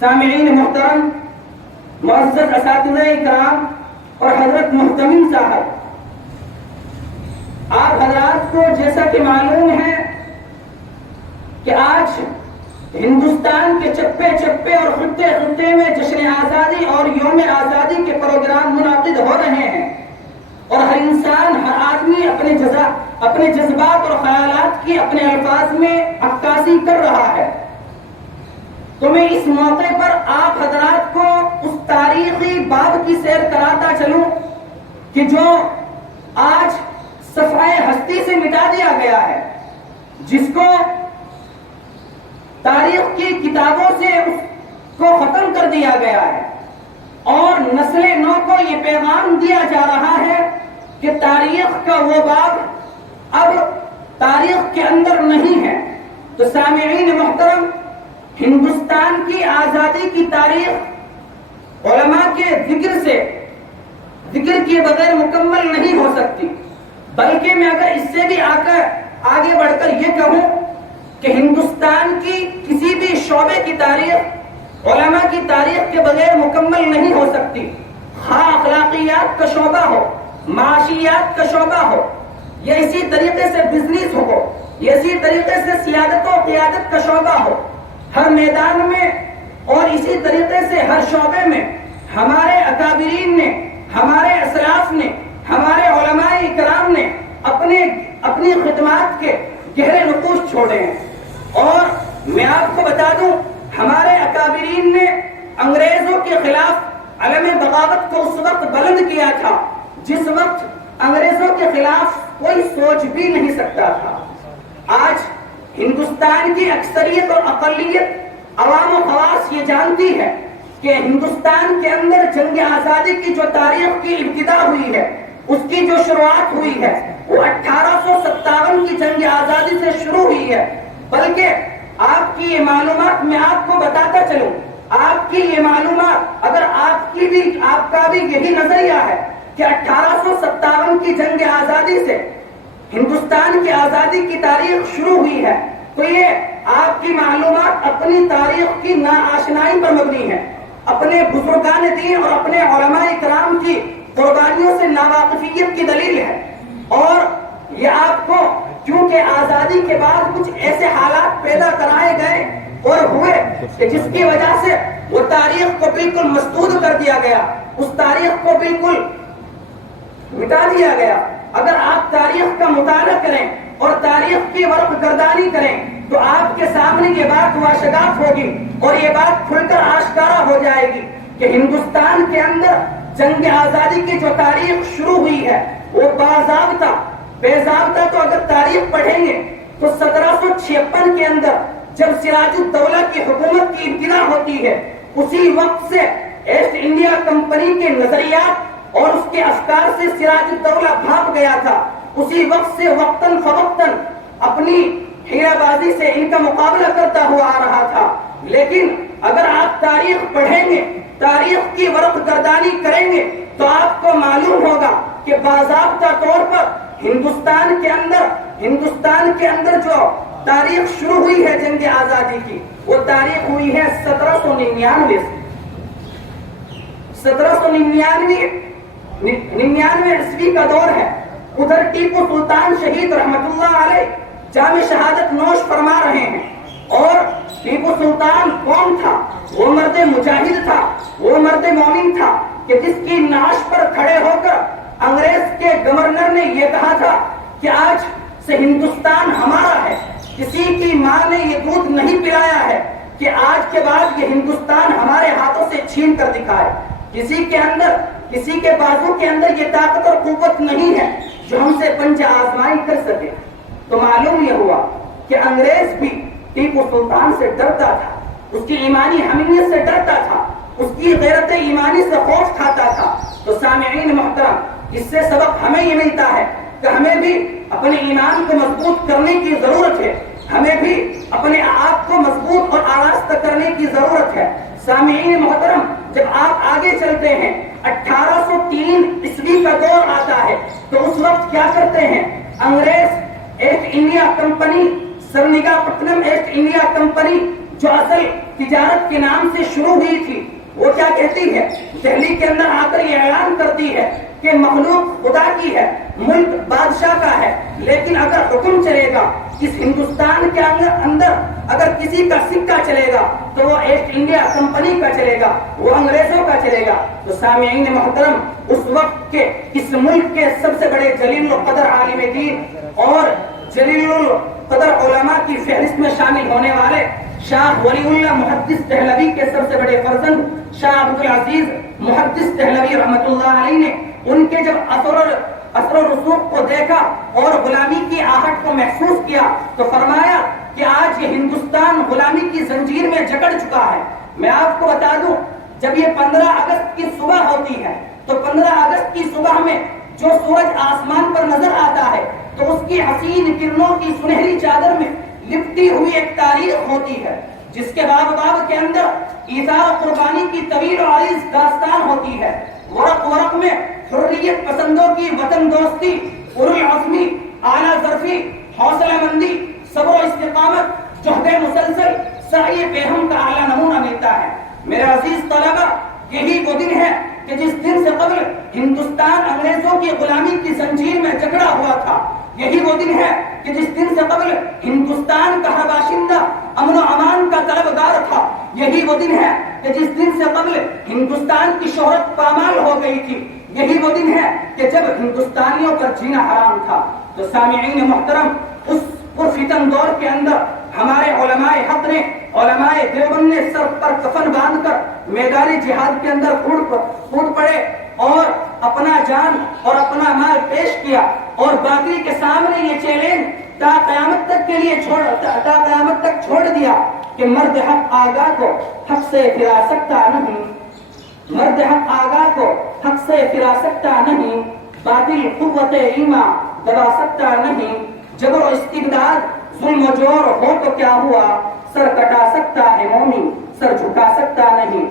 سامعین محترم، معزز اساتذہ کرام اور حضرت محتمم صاحب، آپ حضرات کو جیسا کہ معلوم ہے کہ آج ہندوستان کے چپے چپے اور خطے خطے میں جشن آزادی اور یوم آزادی کے پروگرام منعقد ہو رہے ہیں، اور ہر انسان، ہر آدمی اپنے جذبات اور خیالات کی اپنے الفاظ میں عکاسی کر رہا ہے۔ تو میں اس موقع پر آپ حضرات کو اس تاریخی باب کی سیر کراتا چلوں کہ جو آج صفحہ ہستی سے مٹا دیا گیا ہے، جس کو تاریخ کی کتابوں سے اس کو ختم کر دیا گیا ہے، اور نسل نو کو یہ پیغام دیا جا رہا ہے کہ تاریخ کا وہ باب اب تاریخ کے اندر نہیں ہے۔ تو سامعین محترم، ہندوستان کی آزادی کی تاریخ علماء کے ذکر کیے بغیر مکمل نہیں ہو سکتی، بلکہ میں اگر اس سے بھی آگے بڑھ کر یہ کہوں کہ ہندوستان کی کسی بھی شعبے کی تاریخ علماء کی تاریخ کے بغیر مکمل نہیں ہو سکتی، خواہ اخلاقیات کا شعبہ ہو، معاشیات کا شعبہ ہو، یا اسی طریقے سے بزنس ہو، یا اسی طریقے سے سیادت و قیادت کا شعبہ ہو۔ ہر میدان میں اور اسی طریقے سے ہر شعبے میں ہمارے اکابرین نے، ہمارے اسلاف نے، ہمارے علماء کرام نے اپنی خدمات کے گہرے نقوش چھوڑے ہیں۔ اور میں آپ کو بتا دوں، ہمارے اکابرین نے انگریزوں کے خلاف علم بغاوت کو اس وقت بلند کیا تھا جس وقت انگریزوں کے خلاف کوئی سوچ بھی نہیں سکتا تھا۔ آج ہندوستان کی اکثریت اور اقلیت، عوام و خواص یہ جانتی ہے کہ ہندوستان کے اندر جنگ آزادی کی جو تاریخ کی ابتدا ہوئی ہے، اس کی جو شروعات ہوئی ہے، وہ 1857 کی جنگ آزادی سے شروع ہوئی ہے۔ بلکہ آپ کی یہ معلومات میں آپ کو بتاتا چلوں، آپ کی یہ معلومات اگر آپ کا بھی یہی نظریہ ہے کہ 1857 کی جنگ آزادی سے ہندوستان کی آزادی کی تاریخ شروع ہوئی ہے، تو یہ آپ کی معلومات اپنی تاریخ کی ناآشنائی پر مبنی ہے، اپنے بزرگان دین اور اپنے علماء کرام کی قربانیوں سے ناواقفیت کی دلیل ہے۔ اور یہ آپ کو کیونکہ آزادی کے بعد کچھ ایسے حالات پیدا کرائے گئے اور ہوئے کہ جس کی وجہ سے وہ تاریخ کو بالکل مسدود کر دیا گیا، اس تاریخ کو بالکل مٹا دیا گیا۔ اگر آپ تاریخ کا مطالعہ کریں اور تاریخ کی ورق گردانی کریں تو آپ کے سامنے یہ بات واشگاف ہوگی اور یہ بات کھل کر آشکارا ہو جائے گی کہ ہندوستان کے اندر جنگ آزادی کی جو تاریخ شروع ہوئی ہے وہ باضابطہ بے ضابطہ تو اگر تاریخ پڑھیں گے تو 1756 کے اندر جب سراج الدولہ کی حکومت کی ابتدا ہوتی ہے، اسی وقت سے ایسٹ انڈیا کمپنی کے نظریات اور اس کے افکار سے سراج الدولہ بھاپ گیا تھا۔ اسی وقت سے وقتاً فوقتاً اپنی ہیرا بازی سے ان کا مقابلہ کرتا ہوا آ رہا تھا۔ لیکن اگر آپ تاریخ پڑھیں گے، تاریخ کی ورق گردانی کریں گے تو آپ کو معلوم ہوگا کہ باضابطہ طور پر ہندوستان کے اندر جو تاریخ شروع ہوئی ہے جنگ آزادی کی، وہ تاریخ ہوئی ہے 1799 سے۔ 1799 عیسوی کا دور ہے۔ ادھر ٹیپو سلطان شہید رحمت اللہ علیہ جام شہادت نوش فرما رہے ہیں، اور ٹیپو سلطان کون تھا؟ وہ مرد مجاہد تھا، وہ مرد مومن تھا کہ جس کی نعش پر کھڑے ہو کر انگریز کے گورنر نے یہ کہا تھا کہ آج سے ہندوستان ہمارا ہے، کسی کی ماں نے یہ دودھ نہیں پلایا ہے کہ آج کے بعد یہ ہندوستان ہمارے ہاتھوں سے چھین کر دکھائے۔ کسی کے بازو کے اندر یہ طاقت اور قوت نہیں ہے جو ہم سے پنجہ آزمائی کر سکے۔ تو معلوم یہ ہوا کہ انگریز بھی ٹیپو سلطان سے ڈرتا تھا، اس کی ایمانی حمیت سے ڈرتا تھا، اس کی غیرت ایمانی سے خوف کھاتا تھا۔ تو سامعین محترم، اس سے سبق ہمیں یہ ملتا ہے کہ ہمیں بھی اپنے ایمان کو مضبوط کرنے کی ضرورت ہے، ہمیں بھی اپنے آپ کو مضبوط اور آراستہ کرنے کی ضرورت ہے۔ سامعین محترم، جب آپ آگے چلتے ہیں 1803 عیسوی کا دور آتا ہے تو اس وقت کیا کرتے ہیں؟ انگریز East India Company, Srirangapatna East India Company جو اصل تجارت کے نام سے شروع ہوئی تھی، وہ کیا کہتی ہے؟ دہلی کے اندر آ کر یہ اعلان کرتی ہے کہ مخلوق خدا کی ہے، ملک بادشاہ کا ہے، لیکن اگر حکم چلے گا اس ہندوستان کے اندر، اگر کسی کا سکہ چلے گا تو وہ ایسٹ انڈیا کمپنی کا چلے گا، وہ انگریزوں کا چلے گا۔ تو سامعین محترم، اس وقت کے اس ملک کے سب سے بڑے جلیل القدر عالم دین اور جلیل القدر علماء کی فہرست میں شامل ہونے والے شاہ ولی اللہ محدث دہلوی کے سب سے بڑے فرزند شاہ عبدالعزیز محدث دہلوی رحمۃ اللہ علیہ نے ان کے جب اثر و رسوخ کو دیکھا اور غلامی کی آہٹ کو محسوس کیا تو فرمایا کہ آج یہ ہندوستان غلامی کی زنجیر میں جکڑ چکا ہے۔ میں آپ کو بتا دوں، جب یہ 15 اگست کی صبح ہوتی ہے تو 15 اگست کی صبح میں جو سورج آسمان پر نظر آتا ہے تو اس کی حسین کرنوں کی سنہری چادر میں لپٹی ہوئی ایک تاریخ ہوتی ہے، جس کے باب کے اندر ایثار و قربانی کی طویل و عریض داستان ہوتی ہے۔ ورق ورق میں حریت پسندوں کی وطن دوستی، العزمی، اعلیٰ ظرفی، حوصلہ مندی، صبر و استقامت، جہد مسلسل، سعی پیہم کا اعلیٰ نمونہ ملتا ہے۔ میرے عزیز طلبہ، یہی وہ دن ہے کہ جس دن سے قبل ہندوستان انگریزوں کی غلامی کی زنجیر میں جکڑا ہوا تھا، یہی وہ دن ہے کہ جس دن سے قبل ہندوستان کا ہر باشندہ امن و امان کا طلبگار تھا، یہی وہ دن ہے کہ جس دن سے قبل ہندوستان کی شہرت پامال ہو گئی تھی، یہی وہ دن ہے کہ جب ہندوستانیوں پر جینا حرام تھا۔ تو سامعین محترم، اس پرفتن دور کے اندر ہمارے علماء حق نے، علماء دیوبند نے سر پر کفن باندھ کر میدان جہاد کے اندر کود پڑے اور اپنا جان اور اپنا مال پیش کیا، اور باقی کے سامنے یہ چیلنج تا قیامت تک چھوڑ دیا کہ مرد حق آگاہ کو حق سے پھرا سکتا نہیں، مرد حق آگاہ کو حق سے پھرا سکتا نہیں، باطل قوت ایمان دبا سکتا نہیں، جبر و استبداد ظلم و جور ہو تو کیا ہوا، سر کٹا سکتا ہے مومن، سر جھکا سکتا نہیں۔